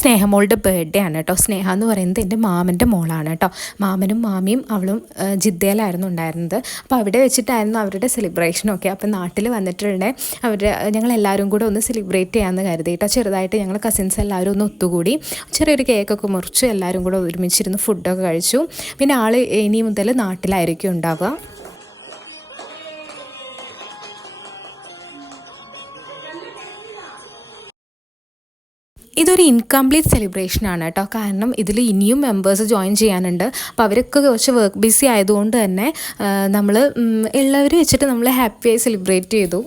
സ്നേഹമോളുടെ birthday ആണ് കേട്ടോ. സ്നേഹ എന്ന് പറയുന്നത് എൻ്റെ മാമൻ്റെ മോളാണ് കേട്ടോ. മാമനും മാമിയും അവളും ജിദ്ദയിലായിരുന്നു ഉണ്ടായിരുന്നത്. അപ്പോൾ അവിടെ വെച്ചിട്ടായിരുന്നു അവരുടെ സെലിബ്രേഷനൊക്കെ. അപ്പോൾ നാട്ടിൽ വന്നിട്ടുള്ള ഞങ്ങളെല്ലാവരും കൂടെ ഒന്ന് സെലിബ്രേറ്റ് ചെയ്യാമെന്ന് കരുതി കേട്ടോ. ചെറുതായിട്ട് ഞങ്ങൾ കസിൻസ് എല്ലാവരും ഒന്ന് ഒത്തുകൂടി ചെറിയൊരു കേക്കൊക്കെ മുറിച്ച് എല്ലാവരും കൂടെ ഒരുമിച്ചിരുന്ന് ഫുഡൊക്കെ കഴിച്ചു. പിന്നെ ആൾ ഇനി മുതൽ നാട്ടിലായിരിക്കും ഉണ്ടാവുക. ഇതൊരു ഇൻകംപ്ലീറ്റ് സെലിബ്രേഷനാണ് കേട്ടോ. കാരണം ഇതിൽ ഇനിയും മെമ്പേഴ്സ് ജോയിൻ ചെയ്യാനുണ്ട്. അപ്പോൾ അവരൊക്കെ കുറച്ച് വർക്ക് ബിസി ആയതുകൊണ്ട് തന്നെ നമ്മൾ എല്ലാവരും വെച്ചിട്ട് നമ്മൾ ഹാപ്പിയായി സെലിബ്രേറ്റ് ചെയ്തു.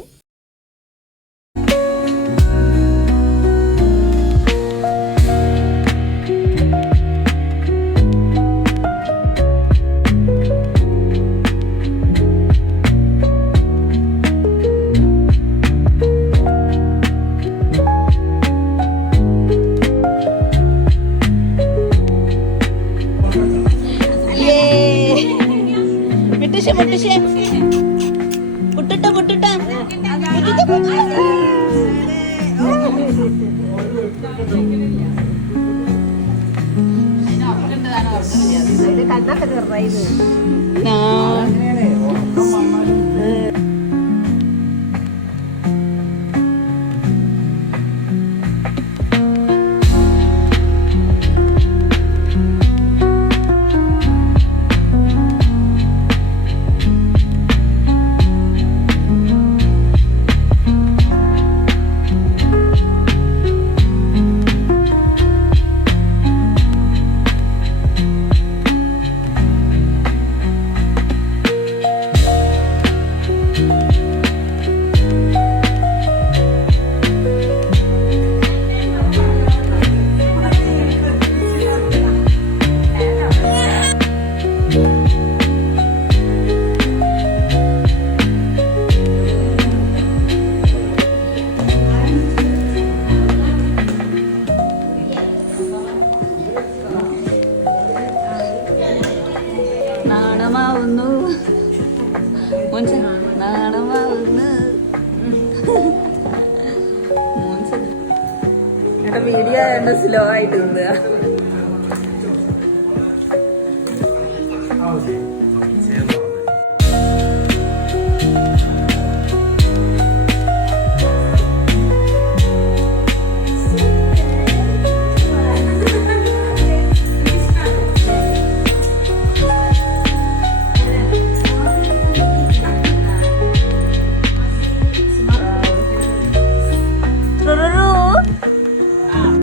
വീഡിയോ സ്ലോ ആയിട്ട്